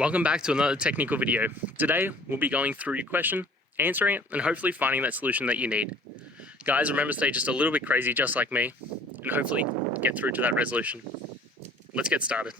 Welcome back to another technical video. Today, we'll be going through your question, answering it, and hopefully finding that solution that you need. Guys, remember to stay just a little bit crazy, just like me, and hopefully get through to that resolution. Let's get started.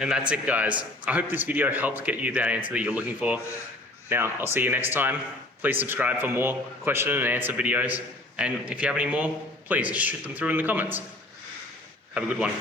And that's it, guys. I hope this video helped get you that answer that you're looking for. Now, I'll see you next time. Please subscribe for more question and answer videos. And if you have any more, please just shoot them through in the comments. Have a good one.